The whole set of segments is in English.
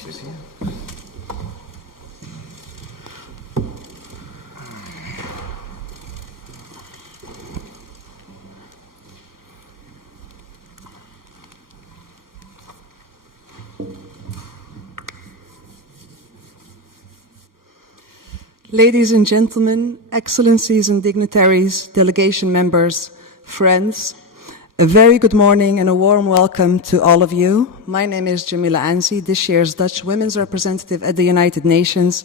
plekjes hier. Ladies and gentlemen, excellencies and dignitaries, delegation members, friends, a very good morning and a warm welcome to all of you. My name is Jamila Anzi, this year's Dutch Women's Representative at the United Nations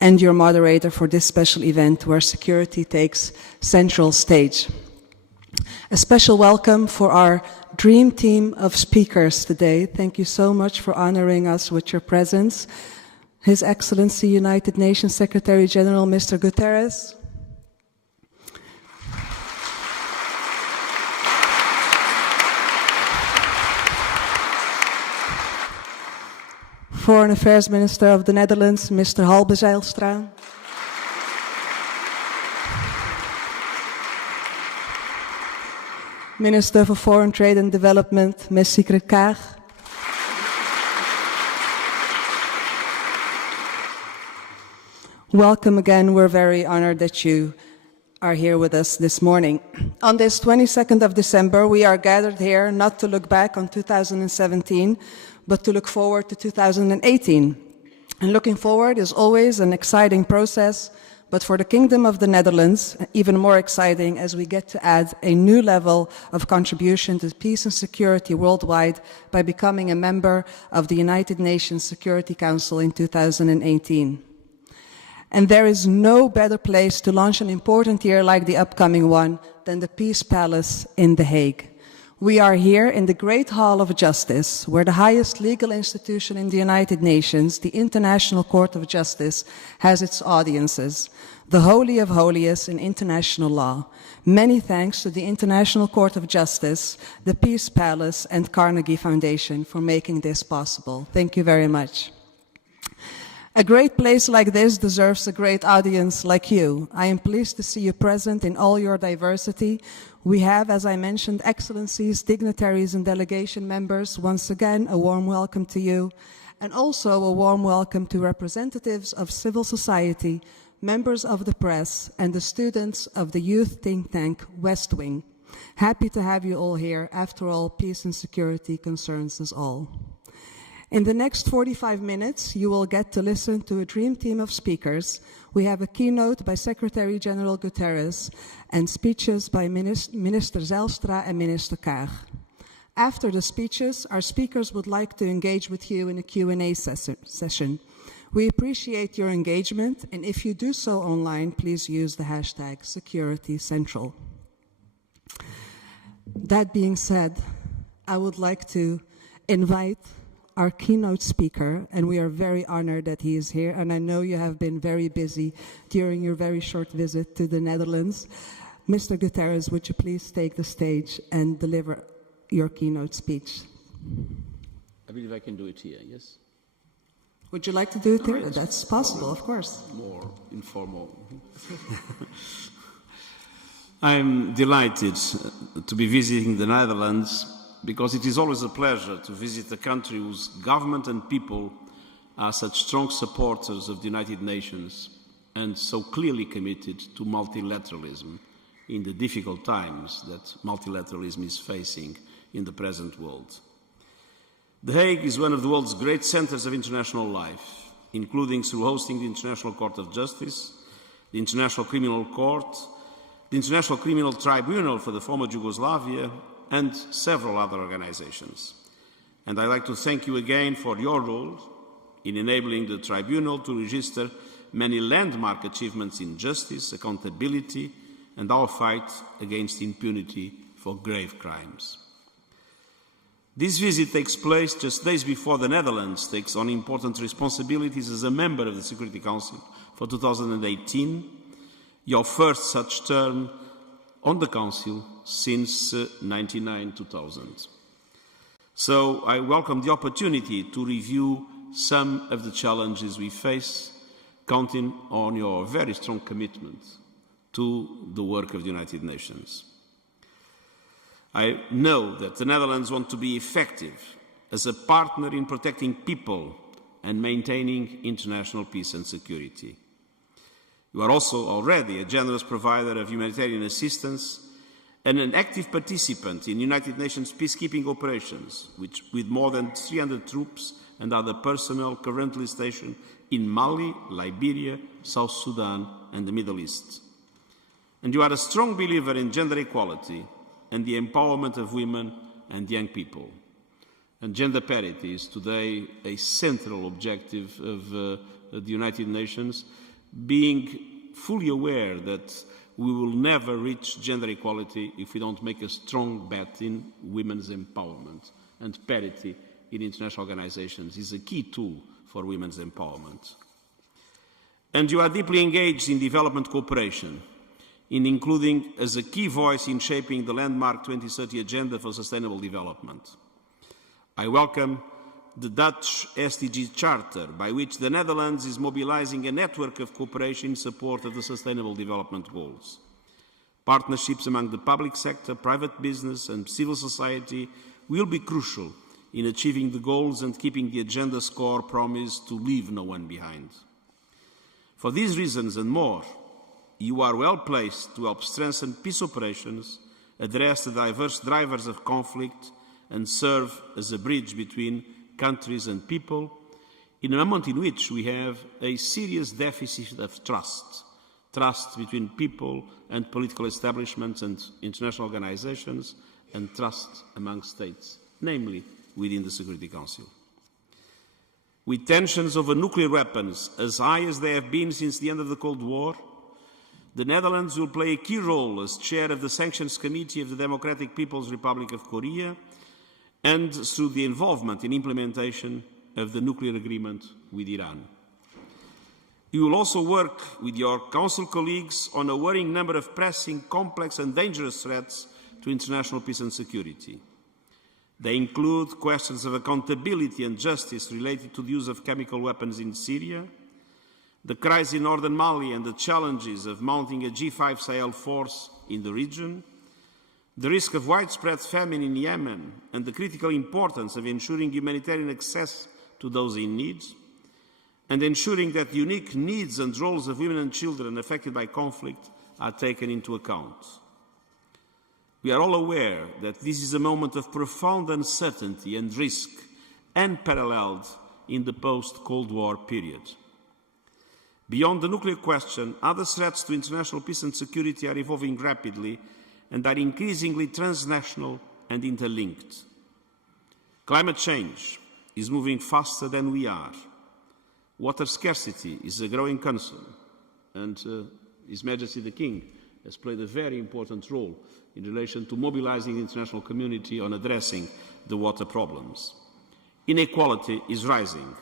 and your moderator for this special event where security takes central stage. A special welcome for our dream team of speakers today. Thank you so much for honoring us with your presence. His Excellency United Nations Secretary General Mr. Guterres, Foreign Affairs Minister of the Netherlands, Mr. Halbe Zijlstra, Minister for Foreign Trade and Development, Ms. Sigrid Kaag, welcome again. We're very honored that you are here with us this morning. On this 22nd of December, we are gathered here not to look back on 2017, but to look forward to 2018. And looking forward is always an exciting process, but for the Kingdom of the Netherlands, even more exciting as we get to add a new level of contribution to peace and security worldwide by becoming a member of the United Nations Security Council in 2018. And there is no better place to launch an important year like the upcoming one than the Peace Palace in The Hague. We are here in the Great Hall of Justice, where the highest legal institution in the United Nations, the International Court of Justice, has its audiences, the Holy of Holiest in international law. Many thanks to the International Court of Justice, the Peace Palace, and Carnegie Foundation for making this possible. Thank you very much. A great place like this deserves a great audience like you. I am pleased to see you present in all your diversity. We have, as I mentioned, excellencies, dignitaries, and delegation members. Once again, a warm welcome to you. And also a warm welcome to representatives of civil society, members of the press, and the students of the youth think tank West Wing. Happy to have you all here. After all, peace and security concerns us all. In the next 45 minutes, you will get to listen to a dream team of speakers. We have a keynote by Secretary General Guterres and speeches by Minister Zijlstra and Minister Kaag. After the speeches, our speakers would like to engage with you in a Q&A session. We appreciate your engagement, and if you do so online, please use the hashtag #SecurityCentral. That being said, I would like to invite our keynote speaker, and we are very honored that he is here, and I know you have been very busy during your very short visit to the Netherlands. Mr. Guterres, would you please take the stage and deliver your keynote speech? I believe I can do it here, yes? Would you like to do it here? That's possible, of course. More informal. I'm delighted to be visiting the Netherlands because it is always a pleasure to visit a country whose government and people are such strong supporters of the United Nations and so clearly committed to multilateralism in the difficult times that multilateralism is facing in the present world. The Hague is one of the world's great centers of international life, including through hosting the International Court of Justice, the International Criminal Court, the International Criminal Tribunal for the former Yugoslavia, and several other organizations. And I'd like to thank you again for your role in enabling the Tribunal to register many landmark achievements in justice, accountability, and our fight against impunity for grave crimes. This visit takes place just days before the Netherlands takes on important responsibilities as a member of the Security Council for 2018, your first such term on the Council since 1999-2000. So I welcome the opportunity to review some of the challenges we face, counting on your very strong commitment to the work of the United Nations. I know that the Netherlands want to be effective as a partner in protecting people and maintaining international peace and security. You are also already a generous provider of humanitarian assistance and an active participant in United Nations peacekeeping operations, with more than 300 troops and other personnel currently stationed in Mali, Liberia, South Sudan and the Middle East. And you are a strong believer in gender equality and the empowerment of women and young people. And gender parity is today a central objective of the United Nations, being fully aware that we will never reach gender equality if we don't make a strong bet in women's empowerment. And parity in international organizations is a key tool for women's empowerment. And you are deeply engaged in development cooperation, in including as a key voice in shaping the landmark 2030 Agenda for Sustainable Development. I welcome the Dutch Stg Charter, by which the Netherlands is mobilizing a network of cooperation in support of the Sustainable Development Goals. Partnerships among the public sector, private business and civil society will be crucial in achieving the goals and keeping the agenda's core promise to leave no one behind. For these reasons and more, you are well placed to help strengthen peace operations, address the diverse drivers of conflict, and serve as a bridge between countries and people in a moment in which we have a serious deficit of trust between people and political establishments and international organizations, and trust among states, namely within the Security Council. With tensions over nuclear weapons as high as they have been since the end of the Cold War, the Netherlands will play a key role as chair of the Sanctions Committee of the Democratic People's Republic of Korea, and through the involvement in implementation of the nuclear agreement with Iran. You will also work with your Council colleagues on a worrying number of pressing, complex and dangerous threats to international peace and security. They include questions of accountability and justice related to the use of chemical weapons in Syria, the crisis in northern Mali and the challenges of mounting a G5 Sahel force in the region, the risk of widespread famine in Yemen and the critical importance of ensuring humanitarian access to those in need, and ensuring that the unique needs and roles of women and children affected by conflict are taken into account. We are all aware that this is a moment of profound uncertainty and risk, unparalleled in the post-Cold War period. Beyond the nuclear question, other threats to international peace and security are evolving rapidly and are increasingly transnational and interlinked. Climate change is moving faster than we are. Water scarcity is a growing concern, and His Majesty the King has played a very important role in relation to mobilizing the international community on addressing the water problems. Inequality is rising.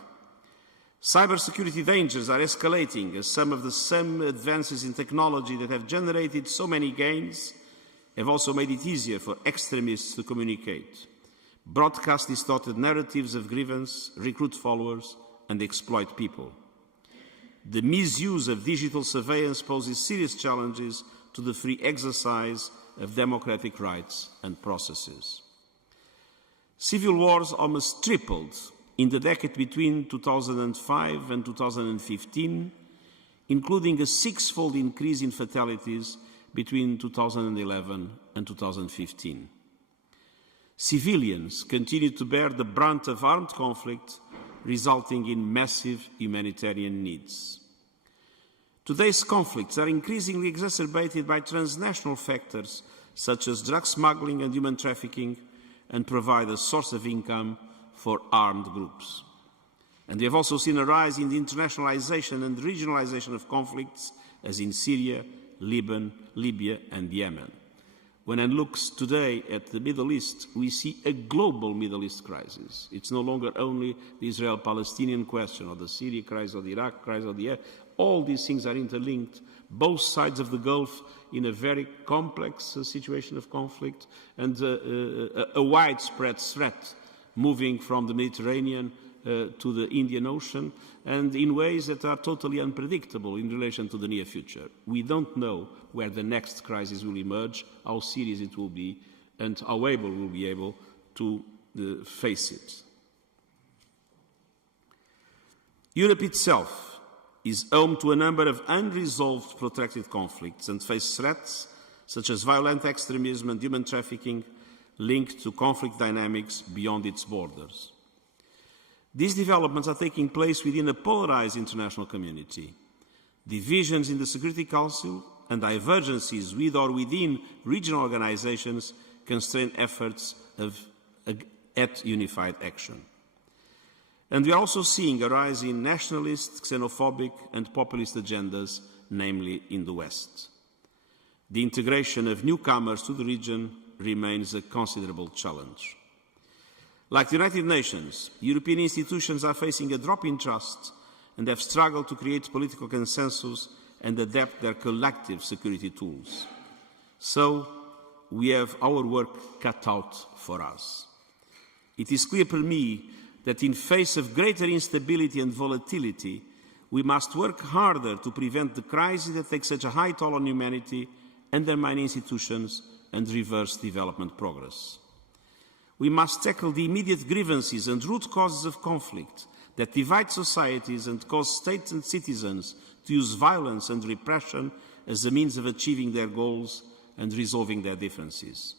Cybersecurity dangers are escalating as some of the same advances in technology that have generated so many gains have also made it easier for extremists to communicate, broadcast distorted narratives of grievance, recruit followers, and exploit people. The misuse of digital surveillance poses serious challenges to the free exercise of democratic rights and processes. Civil wars almost tripled in the decade between 2005 and 2015, including a six-fold increase in fatalities between 2011 and 2015. Civilians continue to bear the brunt of armed conflict, resulting in massive humanitarian needs. Today's conflicts are increasingly exacerbated by transnational factors such as drug smuggling and human trafficking, and provide a source of income for armed groups. And we have also seen a rise in the internationalization and regionalization of conflicts, as in Syria, Libya and Yemen. When one looks today at the Middle East, we see a global Middle East crisis. It's no longer only the Israel-Palestinian question, or the Syria crisis, or the Iraq crisis, or the... All these things are interlinked, both sides of the Gulf in a very complex situation of conflict, and a widespread threat moving from the Mediterranean to the Indian Ocean, and in ways that are totally unpredictable in relation to the near future. We don't know where the next crisis will emerge, how serious it will be, and how able we'll be able to face it. Europe itself is home to a number of unresolved protracted conflicts and faces threats such as violent extremism and human trafficking linked to conflict dynamics beyond its borders. These developments are taking place within a polarized international community. Divisions in the Security Council and divergences with or within regional organizations constrain efforts at unified action. And we are also seeing a rise in nationalist, xenophobic and populist agendas, namely in the West. The integration of newcomers to the region remains a considerable challenge. Like the United Nations, European institutions are facing a drop in trust and have struggled to create political consensus and adapt their collective security tools. So, we have our work cut out for us. It is clear for me that in face of greater instability and volatility, we must work harder to prevent the crisis that takes such a high toll on humanity, undermine institutions and reverse development progress. We must tackle the immediate grievances and root causes of conflict that divide societies and cause states and citizens to use violence and repression as a means of achieving their goals and resolving their differences.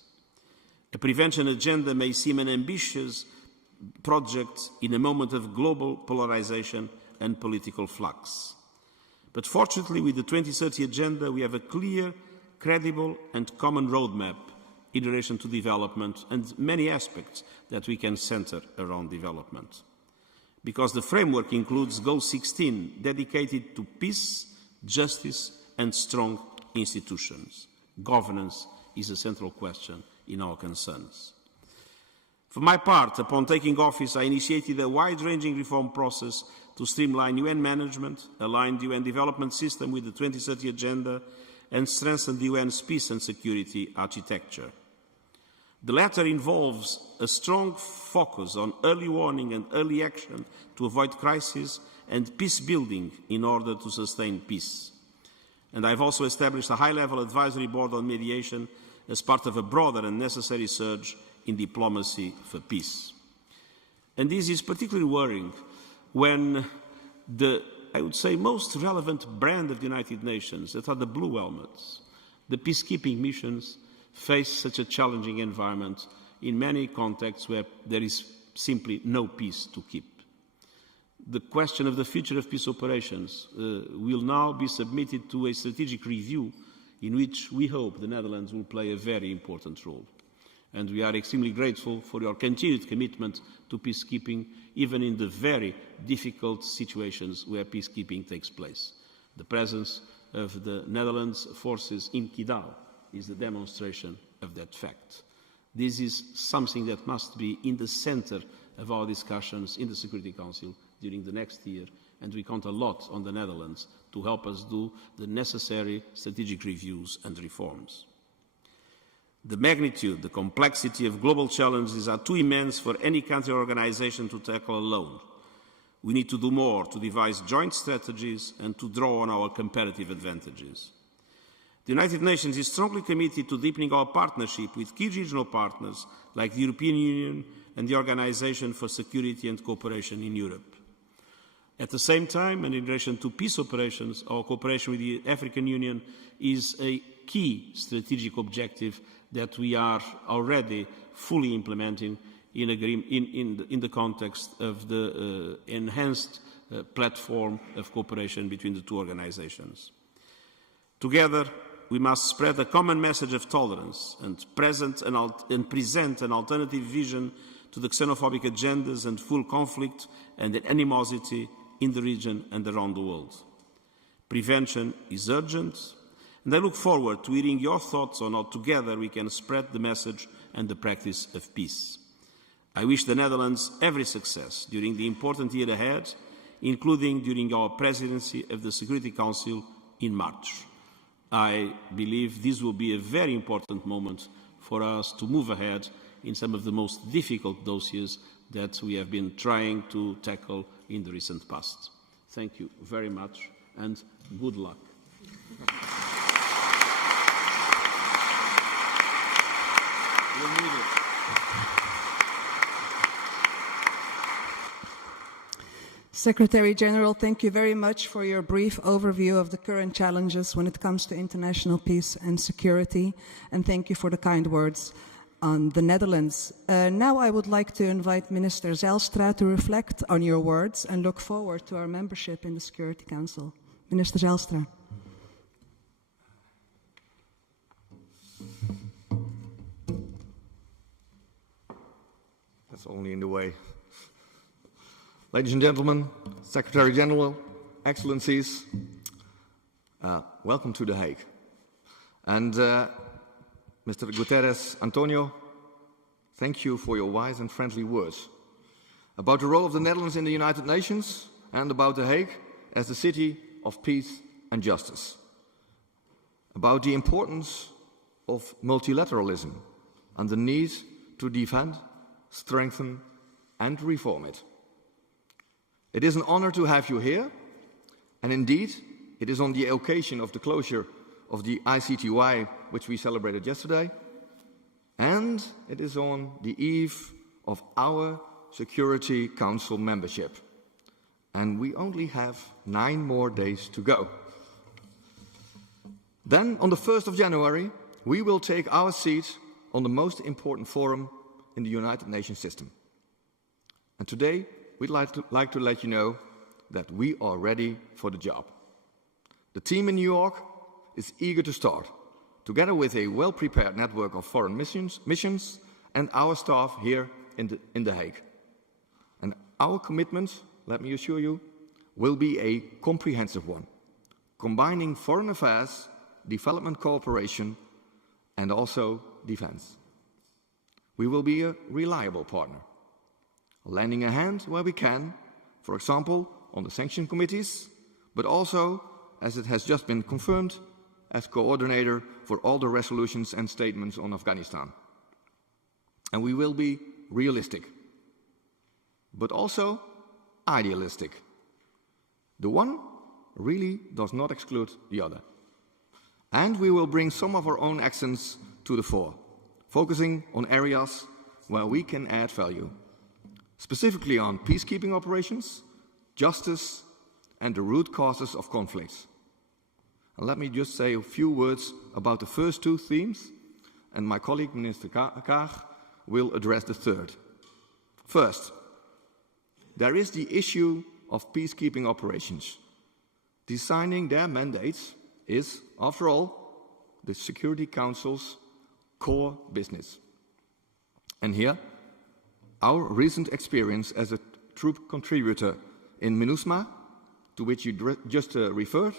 A prevention agenda may seem an ambitious project in a moment of global polarization and political flux. But fortunately, with the 2030 Agenda, we have a clear, credible and common roadmap in relation to development and many aspects that we can centre around development. Because the framework includes Goal 16, dedicated to peace, justice and strong institutions. Governance is a central question in our concerns. For my part, upon taking office, I initiated a wide-ranging reform process to streamline UN management, align the UN development system with the 2030 Agenda, and strengthen the UN's peace and security architecture. The latter involves a strong focus on early warning and early action to avoid crises and peace building in order to sustain peace. And I have also established a high-level advisory board on mediation as part of a broader and necessary surge in diplomacy for peace. And this is particularly worrying when I would say, most relevant brand of the United Nations, that are the blue helmets, the peacekeeping missions, face such a challenging environment in many contexts where there is simply no peace to keep. The question of the future of peace operations will now be submitted to a strategic review in which we hope the Netherlands will play a very important role. And we are extremely grateful for your continued commitment to peacekeeping, even in the very difficult situations where peacekeeping takes place. The presence of the Netherlands forces in Kidal is the demonstration of that fact. This is something that must be in the centre of our discussions in the Security Council during the next year, and we count a lot on the Netherlands to help us do the necessary strategic reviews and reforms. The magnitude, the complexity of global challenges are too immense for any country or organisation to tackle alone. We need to do more to devise joint strategies and to draw on our comparative advantages. The United Nations is strongly committed to deepening our partnership with key regional partners like the European Union and the Organisation for Security and Cooperation in Europe. At the same time, and in relation to peace operations, our cooperation with the African Union is a key strategic objective that we are already fully implementing in the context of the enhanced platform of cooperation between the two organizations. Together, we must spread a common message of tolerance and present an alternative vision to the xenophobic agendas and full conflict and animosity in the region and around the world. Prevention is urgent, and I look forward to hearing your thoughts on how together we can spread the message and the practice of peace. I wish the Netherlands every success during the important year ahead, including during our presidency of the Security Council in March. I believe this will be a very important moment for us to move ahead in some of the most difficult dossiers that we have been trying to tackle in the recent past. Thank you very much and good luck. Secretary General, thank you very much for your brief overview of the current challenges when it comes to international peace and security, and thank you for the kind words on the Netherlands. Now I would like to invite Minister Zijlstra to reflect on your words and look forward to our membership in the Security Council. Minister Zijlstra. That's only in the way. Ladies and gentlemen, Secretary General, Excellencies, welcome to The Hague. And Mr. Guterres, António, thank you for your wise and friendly words about the role of the Netherlands in the United Nations and about The Hague as the city of peace and justice, about the importance of multilateralism and the need to defend, strengthen and reform it. It is an honor to have you here, and indeed, it is on the occasion of the closure of the ICTY, which we celebrated yesterday, and it is on the eve of our Security Council membership. And we only have 9 more days to go. Then, on the 1st of January, we will take our seat on the most important forum in the United Nations system. And today, we'd like to let you know that we are ready for the job. The team in New York is eager to start, together with a well-prepared network of foreign missions and our staff here in The Hague. And our commitment, let me assure you, will be a comprehensive one, combining foreign affairs, development cooperation, and also defense. We will be a reliable partner, lending a hand where we can, for example, on the sanction committees, but also, as it has just been confirmed, as coordinator for all the resolutions and statements on Afghanistan. And we will be realistic, but also idealistic. The one really does not exclude the other. And we will bring some of our own accents to the fore, focusing on areas where we can add value, specifically on peacekeeping operations, justice, and the root causes of conflicts. And let me just say a few words about the first 2 themes, and my colleague, Minister Kaag, will address the third. First, there is the issue of peacekeeping operations. Designing their mandates is, after all, the Security Council's core business. And here, our recent experience as a troop contributor in MINUSMA, to which you just referred,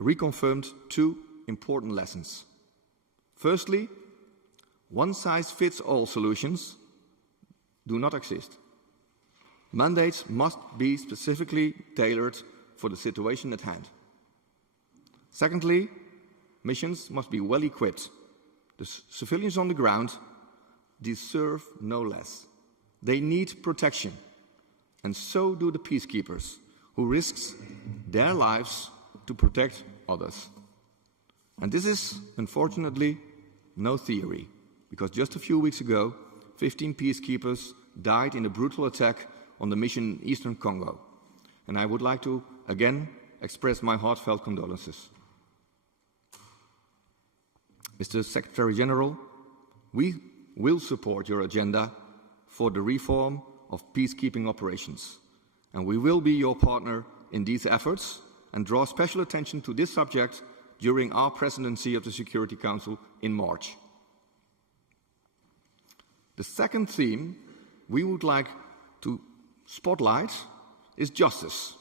reconfirmed 2 important lessons. Firstly, one-size-fits-all solutions do not exist. Mandates must be specifically tailored for the situation at hand. Secondly, missions must be well equipped. The civilians on the ground deserve no less. They need protection, and so do the peacekeepers, who risk their lives to protect others. And this is, unfortunately, no theory, because just a few weeks ago, 15 peacekeepers died in a brutal attack on the mission in eastern Congo. And I would like to, again, express my heartfelt condolences. Mr. Secretary General, we will support your agenda for the reform of peacekeeping operations, and we will be your partner in these efforts and draw special attention to this subject during our presidency of the Security Council in March. The second theme we would like to spotlight is justice.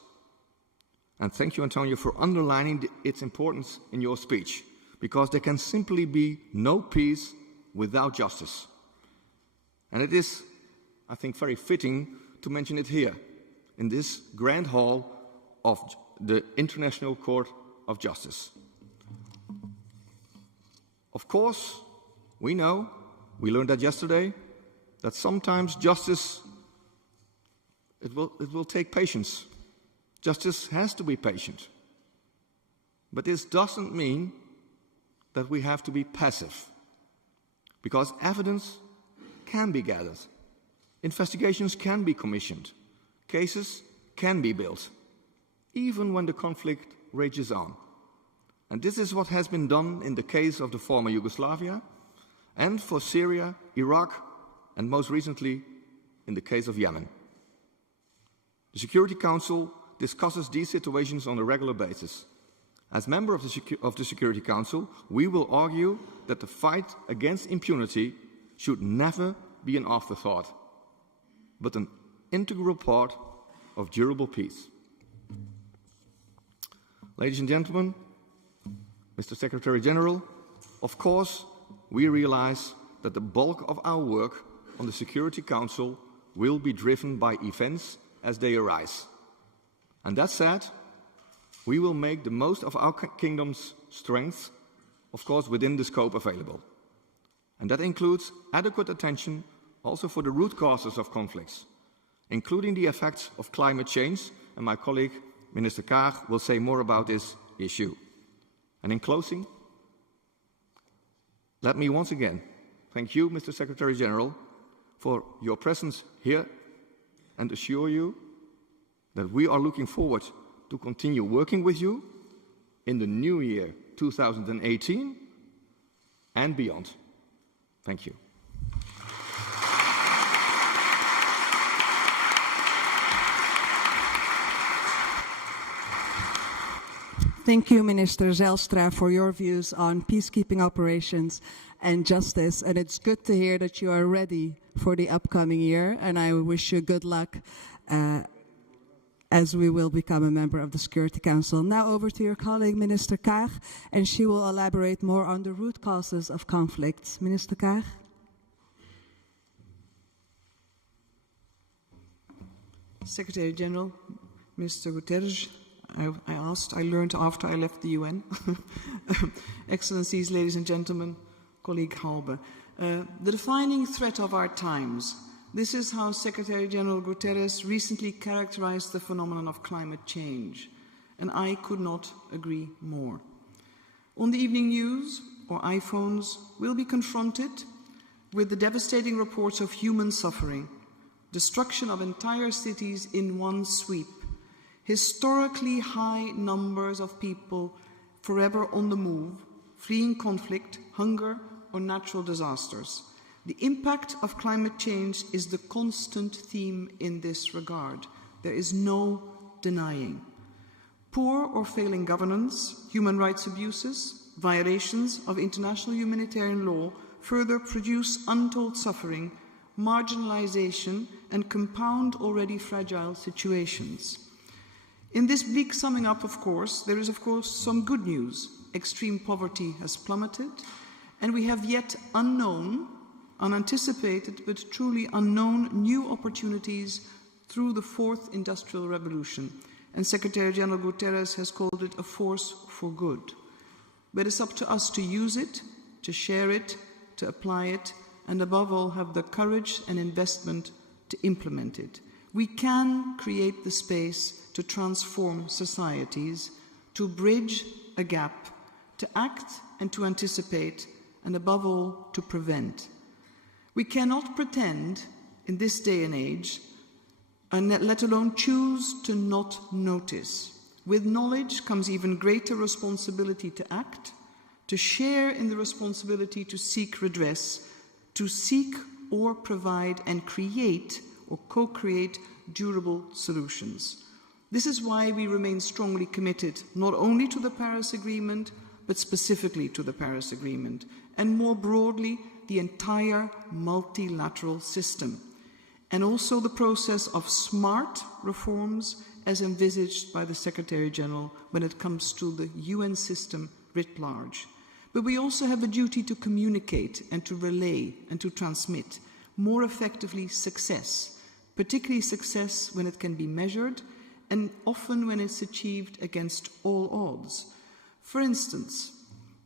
And thank you, António, for underlining its importance in your speech, because there can simply be no peace without justice. And it is, I think, very fitting to mention it here, in this grand hall of the International Court of Justice. Of course, we know, we learned that yesterday, that sometimes justice, it will take patience. Justice has to be patient. But this doesn't mean that we have to be passive, because evidence can be gathered, investigations can be commissioned, cases can be built, even when the conflict rages on. And this is what has been done in the case of the former Yugoslavia, and for Syria, Iraq, and most recently in the case of Yemen. The Security Council discusses these situations on a regular basis. As member of the Security Council, we will argue that the fight against impunity should never be an afterthought, but an integral part of durable peace. Ladies and gentlemen, Mr. Secretary General, of course, we realize that the bulk of our work on the Security Council will be driven by events as they arise. And that said, we will make the most of our kingdom's strength, of course, within the scope available. And that includes adequate attention also for the root causes of conflicts, including the effects of climate change, and my colleague, Minister Kaag, will say more about this issue. And in closing, let me once again thank you, Mr. Secretary General, for your presence here and assure you that we are looking forward to continue working with you in the new year 2018 and beyond. Thank you. Thank you, Minister Zijlstra, for your views on peacekeeping operations and justice. And it's good to hear that you are ready for the upcoming year. And I wish you good luck as we will become a member of the Security Council. Now over to your colleague, Minister Kaag, and she will elaborate more on the root causes of conflicts. Minister Kaag. Secretary General, Mr. Guterres, I learned after I left the UN. Excellencies, ladies and gentlemen, colleague Halbe. The defining threat of our times. This is how Secretary General Guterres recently characterized the phenomenon of climate change, and I could not agree more. On the evening news, or iPhones, we'll be confronted with the devastating reports of human suffering, destruction of entire cities in one sweep, historically high numbers of people forever on the move, fleeing conflict, hunger, or natural disasters. The impact of climate change is the constant theme in this regard. There is no denying. Poor or failing governance, human rights abuses, violations of international humanitarian law further produce untold suffering, marginalization, and compound already fragile situations. In this bleak summing up, of course, there is some good news. Extreme poverty has plummeted, and we have yet unanticipated, but truly unknown new opportunities through the fourth industrial revolution. And Secretary General Guterres has called it a force for good. But it's up to us to use it, to share it, to apply it, and above all, have the courage and investment to implement it. We can create the space to transform societies, to bridge a gap, to act and to anticipate, and above all, to prevent. We cannot pretend in this day and age, and let alone choose to not notice. With knowledge comes even greater responsibility to act, to share in the responsibility to seek redress, to seek or provide and create or co-create durable solutions. This is why we remain strongly committed not only to the Paris Agreement, but specifically to the Paris Agreement, and more broadly, the entire multilateral system, and also the process of smart reforms as envisaged by the Secretary General when it comes to the UN system writ large. But we also have a duty to communicate and to relay and to transmit more effectively success, particularly success when it can be measured and often when it's achieved against all odds. For instance,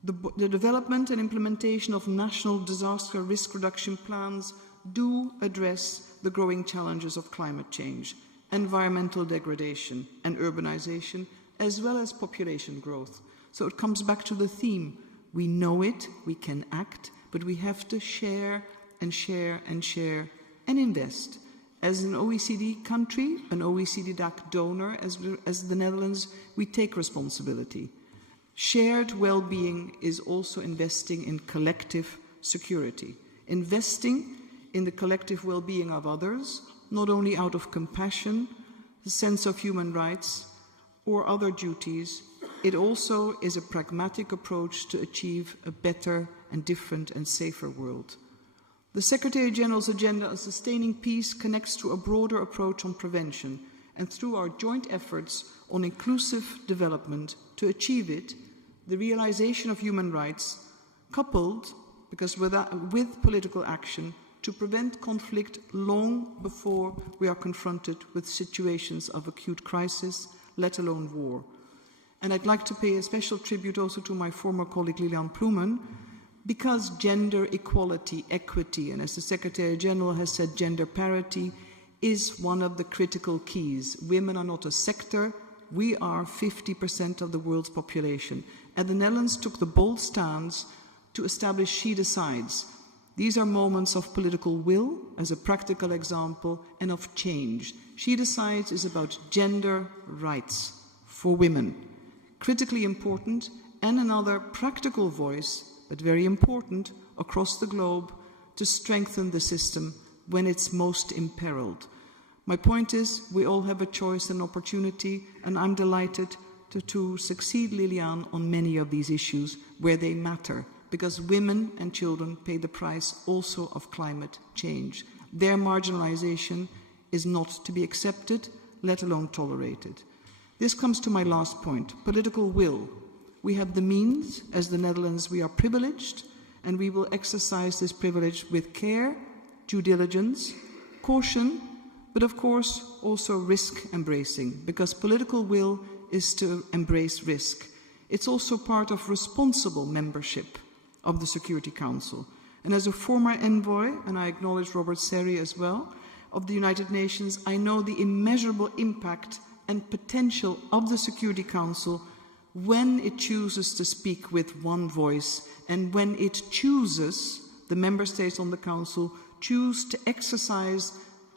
the development and implementation of national disaster risk reduction plans do address the growing challenges of climate change, environmental degradation and urbanization, as well as population growth. So it comes back to the theme. We know it, we can act, but we have to share and share and share and invest. As an OECD country, an OECD DAC donor, as the Netherlands, we take responsibility. Shared well-being is also investing in collective security, investing in the collective well-being of others, not only out of compassion, the sense of human rights, or other duties. It also is a pragmatic approach to achieve a better and different and safer world. The Secretary General's agenda on sustaining peace connects to a broader approach on prevention, and through our joint efforts on inclusive development to achieve it, the realization of human rights, coupled with political action to prevent conflict long before we are confronted with situations of acute crisis, let alone war. And I'd like to pay a special tribute also to my former colleague Lilian Ploemen, because gender equality, equity, and as the Secretary General has said, gender parity is one of the critical keys. Women are not a sector. We are 50% of the world's population. And the Netherlands took the bold stance to establish She Decides. These are moments of political will, as a practical example, and of change. She Decides is about gender rights for women. Critically important, and another practical voice, but very important, across the globe to strengthen the system when it's most imperiled. My point is, we all have a choice and opportunity, and I'm delighted to succeed Lilian on many of these issues where they matter, because women and children pay the price also of climate change. Their marginalization is not to be accepted, let alone tolerated. This comes to my last point, political will. We have the means. As the Netherlands, we are privileged, and we will exercise this privilege with care, due diligence, caution, but of course also risk embracing, because political will is to embrace risk. It's also part of responsible membership of the Security Council. And as a former envoy, and I acknowledge Robert Serry as well, of the United Nations, I know the immeasurable impact and potential of the Security Council when it chooses to speak with one voice, and when it chooses, the member states on the Council choose to exercise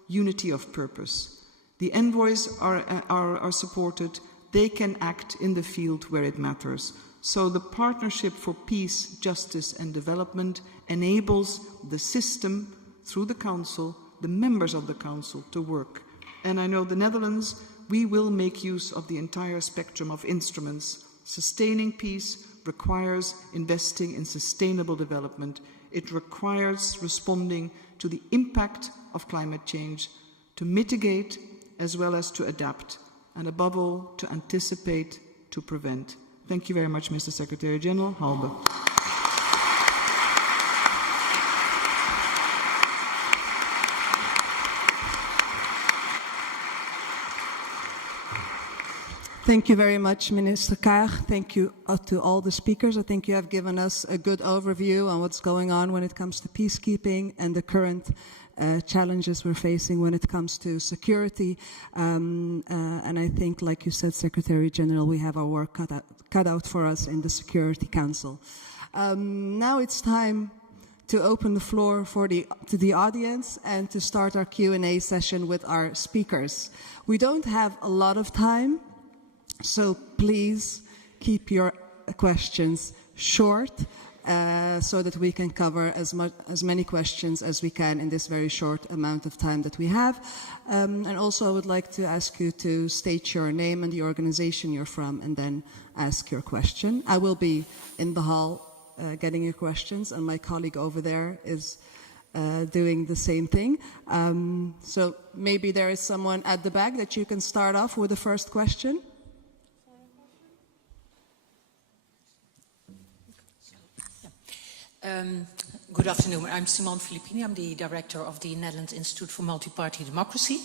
unity of purpose. The envoys are supported. They can act in the field where it matters. So the Partnership for Peace, Justice and Development enables the system, through the Council, the members of the Council, to work. And I know the Netherlands, we will make use of the entire spectrum of instruments. Sustaining peace requires investing in sustainable development. It requires responding to the impact of climate change, to mitigate as well as to adapt, and above all, to anticipate, to prevent. Thank you very much, Mr. Secretary General. Halbe. Thank you very much, Minister Kaag. Thank you to all the speakers. I think you have given us a good overview on what's going on when it comes to peacekeeping and the current challenges we're facing when it comes to security. And I think, like you said, Secretary General, we have our work cut out for us in the Security Council. Now it's time to open the floor to the audience and to start our Q&A session with our speakers. We don't have a lot of time, so please keep your questions short so that we can cover as many questions as we can in this very short amount of time that we have. And also I would like to ask you to state your name and the organization you're from and then ask your question. I will be in the hall getting your questions, and my colleague over there is doing the same thing. So maybe there is someone at the back that you can start off with the first question. Good afternoon. I'm Simone Filippini. I'm the director of the Netherlands Institute for Multi-Party Democracy.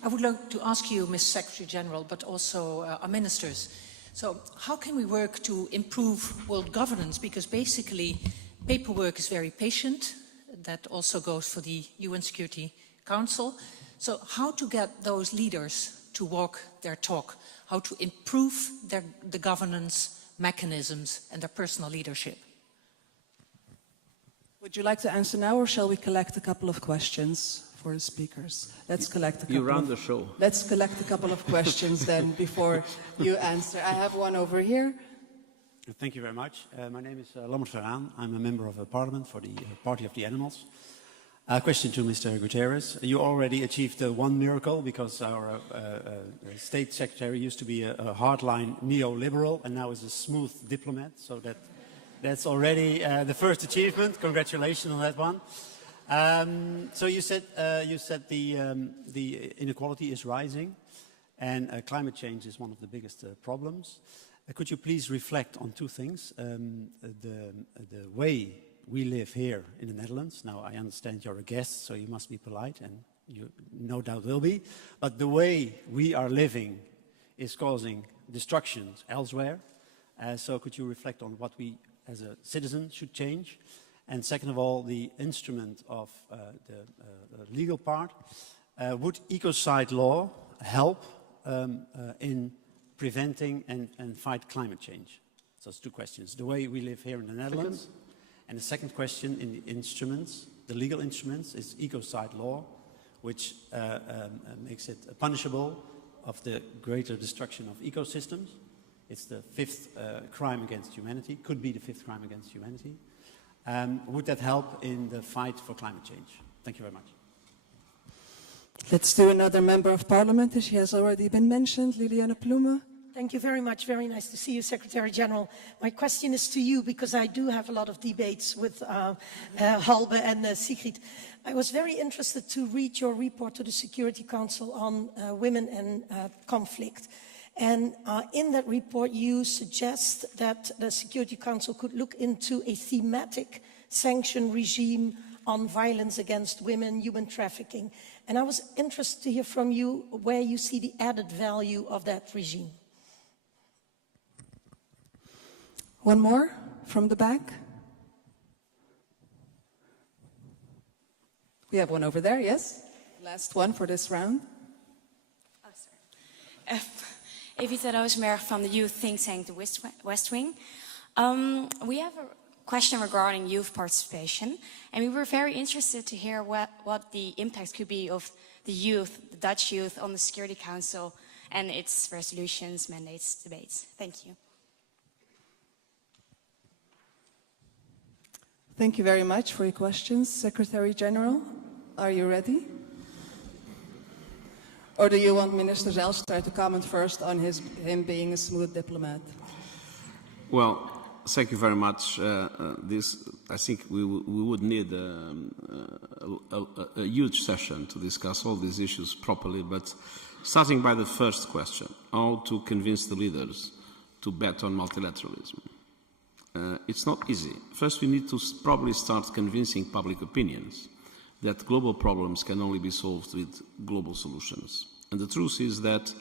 I would like to ask you, Ms. Secretary General, but also our ministers, so how can we work to improve world governance? Because basically paperwork is very patient. That also goes for the UN Security Council. So how to get those leaders to walk their talk? How to improve the governance mechanisms and their personal leadership? Would you like to answer now, or shall we collect a couple of questions for the speakers. Let's collect a couple You run the show. Let's collect a couple of questions then before you answer. I have one over here. Thank you very much. My name is Lammert Veraan. I'm a member of parliament for the Party of the Animals. A question to Mr. Guterres. You already achieved one miracle because our State Secretary used to be a hardline neoliberal and now is a smooth diplomat. So that's already the first achievement. Congratulations on that one. So you said the inequality is rising and climate change is one of the biggest problems. Could you please reflect on two things? The way we live here in the Netherlands. Now, I understand you're a guest, so you must be polite, and you no doubt will be. But the way we are living is causing destructions elsewhere. So could you reflect on what we, as a citizen, should change? And second of all, the instrument of the legal part. Would ecocide law help in preventing and fight climate change? So it's two questions. The way we live here in the Netherlands. And the second question in the instruments, the legal instruments, is ecocide law, which makes it punishable of the greater destruction of ecosystems. It's the fifth crime against humanity, could be the fifth crime against humanity. Would that help in the fight for climate change? Thank you very much. Let's do another member of parliament, as she has already been mentioned, Liliane Ploemen. Thank you very much. Very nice to see you, Secretary General. My question is to you, because I do have a lot of debates with Halbe and Sigrid. I was very interested to read your report to the Security Council on women and conflict. And in that report, you suggest that the Security Council could look into a thematic sanction regime on violence against women, human trafficking. And I was interested to hear from you where you see the added value of that regime. One more from the back. We have one over there, yes? Last one for this round. Oh, sorry. Evita Rosenberg from the youth think tank, the West Wing. We have a question regarding youth participation, and we were very interested to hear what the impact could be of the youth, the Dutch youth, on the Security Council and its resolutions, mandates, debates. Thank you. Thank you very much for your questions. Secretary General, are you ready? Or do you want Minister Zijlstra to comment first on him being a smooth diplomat? Well, thank you very much. I think we would need a huge session to discuss all these issues properly, but starting by the first question, how to convince the leaders to bet on multilateralism. It's not easy. First, we need to probably start convincing public opinions that global problems can only be solved with global solutions. And the truth is that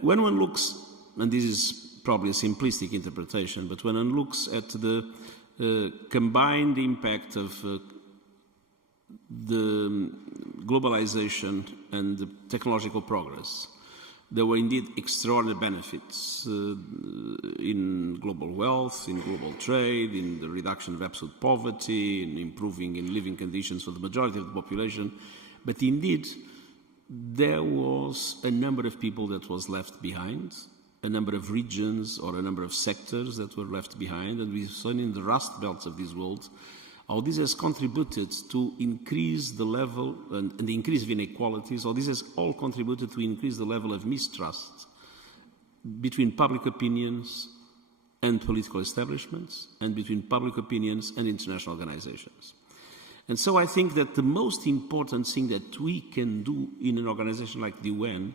when one looks, and this is probably a simplistic interpretation, but when one looks at the combined impact of the globalization and the technological progress, there were indeed extraordinary benefits in global wealth, in global trade, in the reduction of absolute poverty, in improving in living conditions for the majority of the population. But indeed, there was a number of people that was left behind, a number of regions or a number of sectors that were left behind, and we've seen in the rust belts of this world how this has contributed to increase the level and the increase of inequalities, or this has all contributed to increase the level of mistrust between public opinions and political establishments, and between public opinions and international organizations. And so I think that the most important thing that we can do in an organization like the UN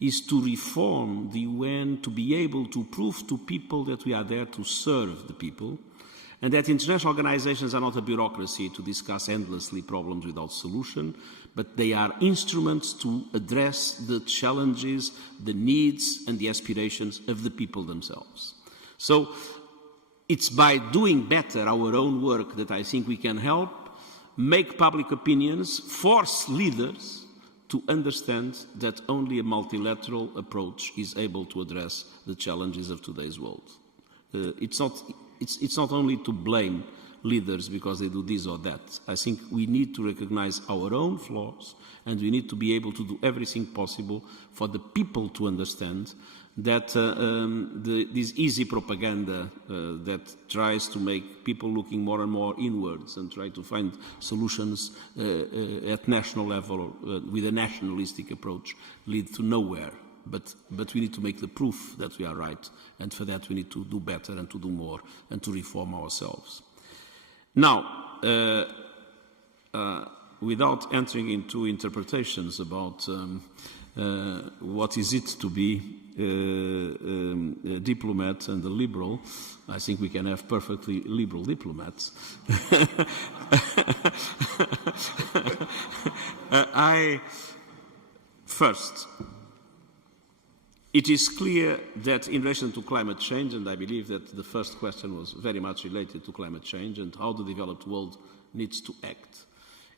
is to reform the UN, to be able to prove to people that we are there to serve the people, and that international organizations are not a bureaucracy to discuss endlessly problems without solution, but they are instruments to address the challenges, the needs and the aspirations of the people themselves. So it's by doing better our own work that I think we can help make public opinions, force leaders to understand that only a multilateral approach is able to address the challenges of today's world. It's not it's not only to blame leaders because they do this or that. I think we need to recognize our own flaws, and we need to be able to do everything possible for the people to understand that this easy propaganda that tries to make people looking more and more inwards and try to find solutions at national level with a nationalistic approach lead to nowhere. But we need to make the proof that we are right, and for that we need to do better and to do more and to reform ourselves. Now, without entering into interpretations about what is it to be a diplomat and a liberal, I think we can have perfectly liberal diplomats. First, it is clear that in relation to climate change, and I believe that the first question was very much related to climate change and how the developed world needs to act,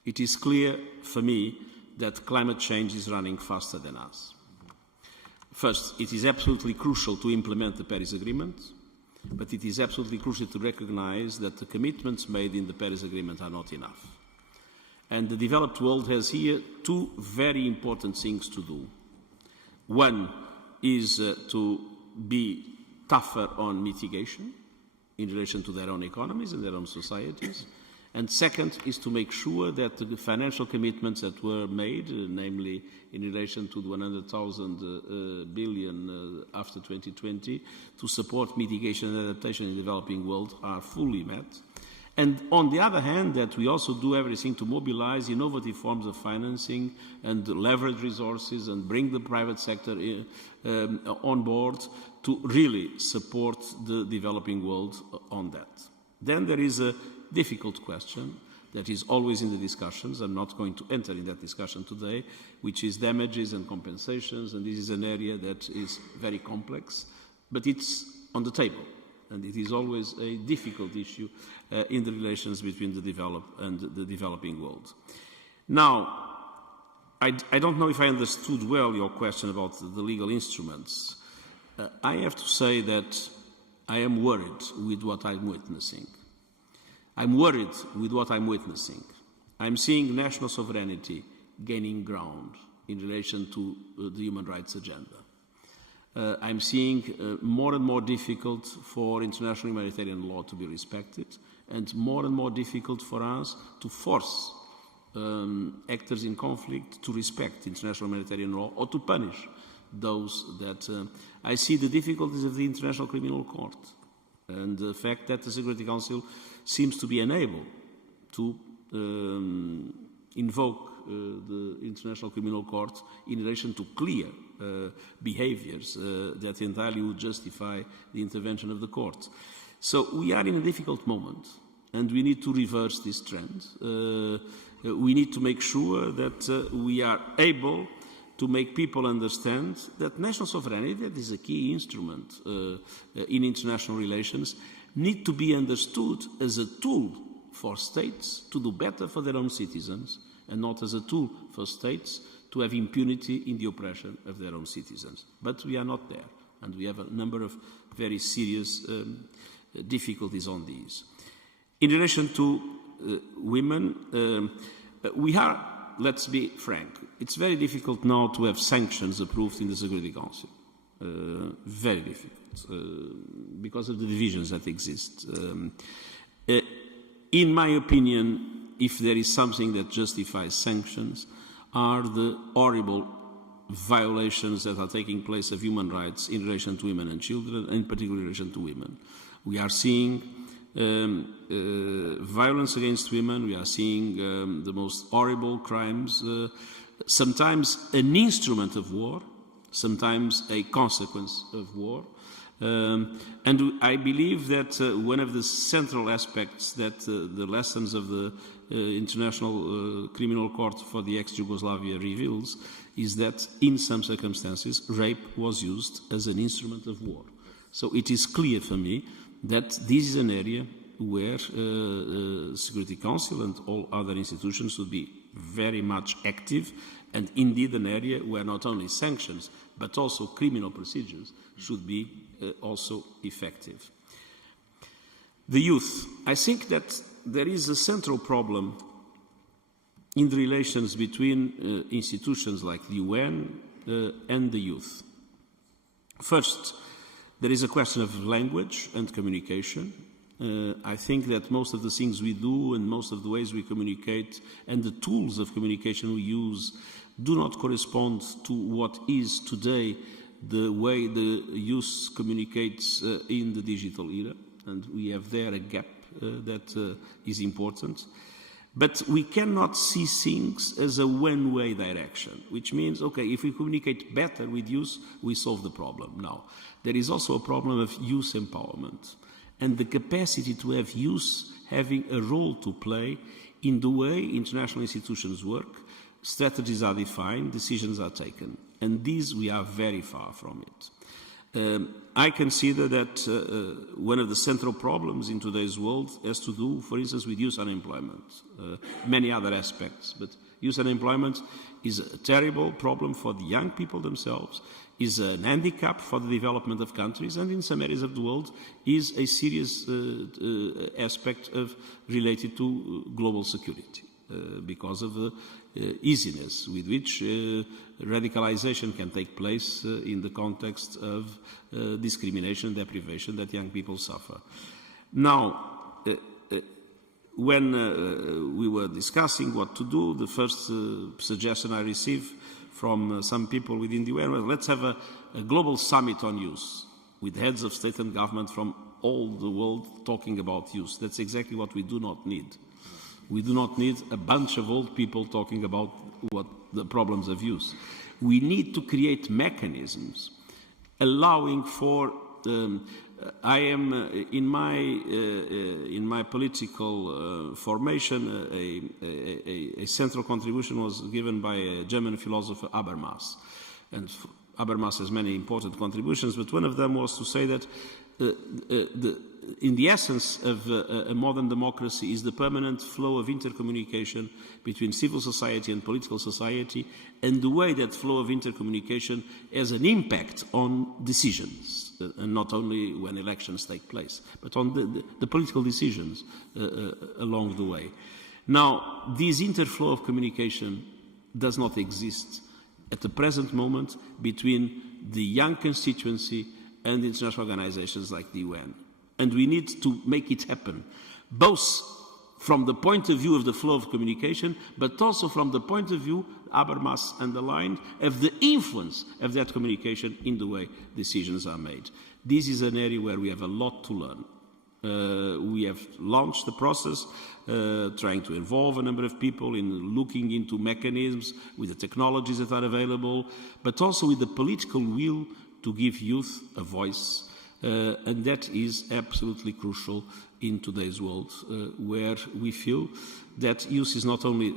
it is clear for me that climate change is running faster than us. First, it is absolutely crucial to implement the Paris Agreement, but it is absolutely crucial to recognize that the commitments made in the Paris Agreement are not enough. And the developed world has here two very important things to do. One is to be tougher on mitigation in relation to their own economies and their own societies. And second is to make sure that the financial commitments that were made, namely in relation to the 100,000 billion after 2020, to support mitigation and adaptation in the developing world are fully met. And on the other hand, that we also do everything to mobilize innovative forms of financing and leverage resources and bring the private sector on board to really support the developing world on that. Then there is a difficult question that is always in the discussions. I'm not going to enter in that discussion today, which is damages and compensations, and this is an area that is very complex, but it's on the table, and it is always a difficult issue in the relations between the developed and the developing world. Now, I don't know if I understood well your question about the legal instruments. I have to say that I am worried with what I'm witnessing. I'm worried with what I'm witnessing. I'm seeing national sovereignty gaining ground in relation to the human rights agenda. I'm seeing more and more difficult for international humanitarian law to be respected, and more difficult for us to force actors in conflict to respect international humanitarian law or to punish those that... I see the difficulties of the International Criminal Court and the fact that the Security Council seems to be unable to invoke the International Criminal Court in relation to clear behaviours that entirely would justify the intervention of the court. So we are in a difficult moment, and we need to reverse this trend. We need to make sure that we are able to make people understand that national sovereignty, that is a key instrument in international relations, need to be understood as a tool for states to do better for their own citizens, and not as a tool for states to have impunity in the oppression of their own citizens. But we are not there, and we have a number of very serious difficulties on these. In relation to women, we are, let's be frank, it's very difficult now to have sanctions approved in the Security Council. Very difficult, because of the divisions that exist. In my opinion, if there is something that justifies sanctions, are the horrible violations that are taking place of human rights in relation to women and children, and in particular in relation to women. We are seeing violence against women, we are seeing the most horrible crimes, sometimes an instrument of war, sometimes a consequence of war. And I believe that one of the central aspects that the lessons of the International Criminal Court for the ex-Yugoslavia reveals is that in some circumstances rape was used as an instrument of war. So it is clear for me that this is an area where Security Council and all other institutions should be very much active, and indeed an area where not only sanctions but also criminal procedures should be also effective. The youth. I think that there is a central problem in the relations between institutions like the UN and the youth. First, there is a question of language and communication. I think that most of the things we do and most of the ways we communicate and the tools of communication we use do not correspond to what is today the way the youth communicates in the digital era. And we have there a gap that is important. But we cannot see things as a one-way direction, which means, okay, if we communicate better with youth, we solve the problem. Now, there is also a problem of youth empowerment and the capacity to have youth having a role to play in the way international institutions work, strategies are defined, decisions are taken. And these, we are very far from it. I consider that one of the central problems in today's world has to do, for instance, with youth unemployment, many other aspects. But youth unemployment is a terrible problem for the young people themselves, is an handicap for the development of countries, and in some areas of the world is a serious aspect related to global security because of the easiness with which radicalization can take place in the context of discrimination and deprivation that young people suffer. Now, when we were discussing what to do, the first suggestion I received from some people within the UN was, let's have a global summit on youth with heads of state and government from all the world talking about youth. That's exactly what we do not need. We do not need a bunch of old people talking about what the problems of youth. We need to create mechanisms allowing for I am in my political formation. A central contribution was given by a German philosopher, Habermas, and Habermas has many important contributions. But one of them was to say that in the essence of a modern democracy is the permanent flow of intercommunication between civil society and political society, and the way that flow of intercommunication has an impact on decisions, and not only when elections take place, but on the political decisions along the way. Now, this interflow of communication does not exist at the present moment between the young constituency and international organizations like the UN. And we need to make it happen, both from the point of view of the flow of communication, but also from the point of view, Habermas underlined, of the influence of that communication in the way decisions are made. This is an area where we have a lot to learn. We have launched the process, trying to involve a number of people in looking into mechanisms with the technologies that are available, but also with the political will to give youth a voice. And that is absolutely crucial in today's world, where we feel that youth is not only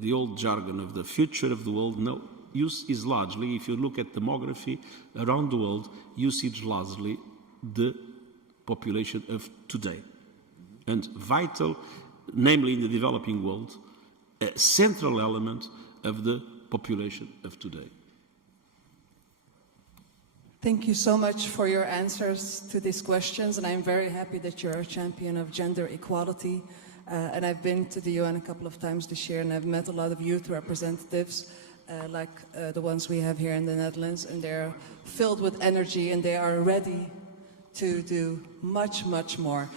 the old jargon of the future of the world. No, youth is largely, if you look at demography around the world, youth is largely the population of today. And vital, namely in the developing world, a central element of the population of today. Thank you so much for your answers to these questions, and I'm very happy that you're a champion of gender equality. And I've been to the UN a couple of times this year, and I've met a lot of youth representatives, like the ones we have here in the Netherlands, and they're filled with energy, and they are ready to do much, much more.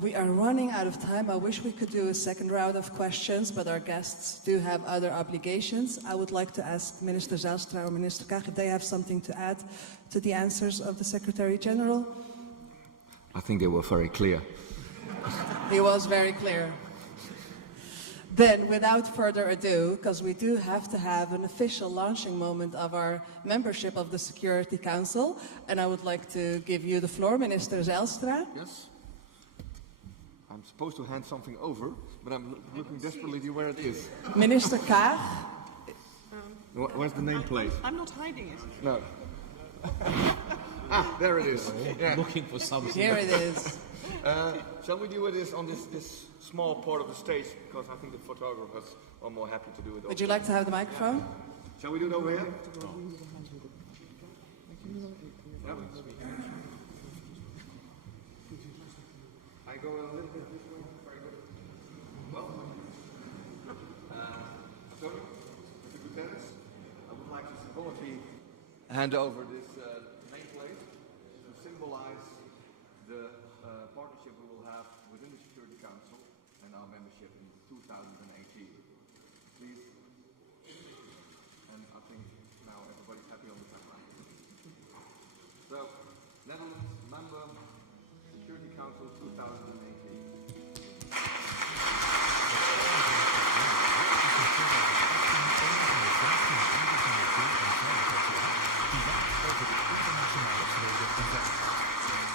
We are running out of time. I wish we could do a second round of questions, but our guests do have other obligations. I would like to ask Minister Zijlstra or Minister Kaag if they have something to add to the answers of the Secretary General. I think they were very clear. He was very clear. Then, without further ado, because we do have to have an official launching moment of our membership of the Security Council, and I would like to give you the floor, Minister Zijlstra. Yes. I'm supposed to hand something over, but I'm looking desperately to where it is. Minister Kaag. Where's the nameplate? I'm not hiding it. No. There it is. Yeah. Looking for something. Here it is. Shall we do it on this small part of the stage? Because I think the photographers are more happy to do it over. Would you like to have the microphone? Shall we do it over here? I go a little bit this way? Very good. Welcome. António, Mr. Guterres, I would like to symbolically hand over this nameplate to symbolize the partnership we will have within the Security Council and our membership in 2018. Please. And I think now everybody's happy on the timeline. So, Netherlands member, Security Council 2018.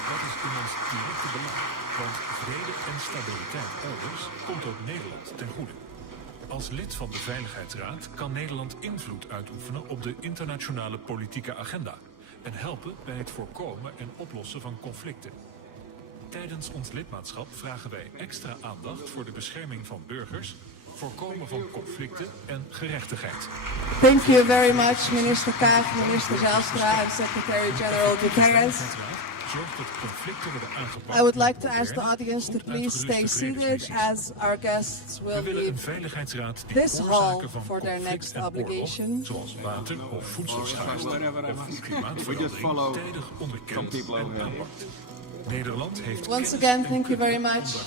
Dat is in ons directe belang, want vrede en stabiliteit elders komt ook Nederland ten goede. Als lid van de Veiligheidsraad kan Nederland invloed uitoefenen op de internationale politieke agenda en helpen bij het voorkomen en oplossen van conflicten. Tijdens ons lidmaatschap vragen wij extra aandacht voor de bescherming van burgers, voorkomen van conflicten en gerechtigheid. Thank you very much, Minister Kaag, Minister Zijlstra and Secretary General Guterres. I would like to ask the audience to please stay seated as our guests will leave this hall for their next obligation. Zoals water of voedselschaarste of klimaatverandering tijdig onderkend en aanpakt. Nederland heeft once again, thank you very much.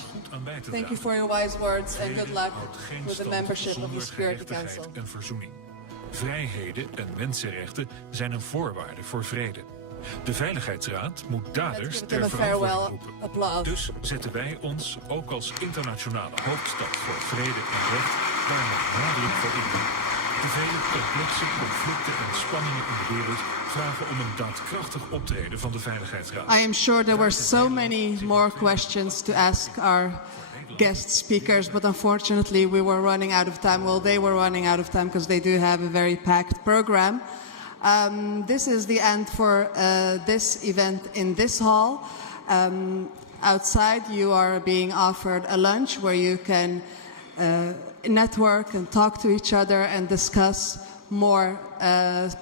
Thank you for your wise words and good luck with the membership of the Security Council. En verzoening. Vrijheden en mensenrechten zijn een voorwaarde voor vrede. De Veiligheidsraad moet daders ter verantwoording roepen. Dus zetten wij ons ook als internationale hoofdstad voor vrede en recht daar nog nadruk voor in. De vele complexe conflicten en spanningen in de wereld vragen om een daadkrachtig optreden van de Veiligheidsraad. I am sure there were so many more questions to ask our guest speakers, but unfortunately we were running out of time. Well, they were running out of time because they do have a very packed program. This is the end for this event in this hall. Outside you are being offered a lunch where you can network and talk to each other and discuss more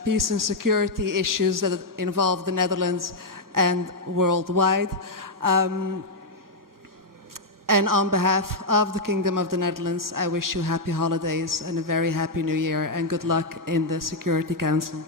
peace and security issues that involve the Netherlands and worldwide. And on behalf of the Kingdom of the Netherlands, I wish you happy holidays and a very happy new year and good luck in the Security Council.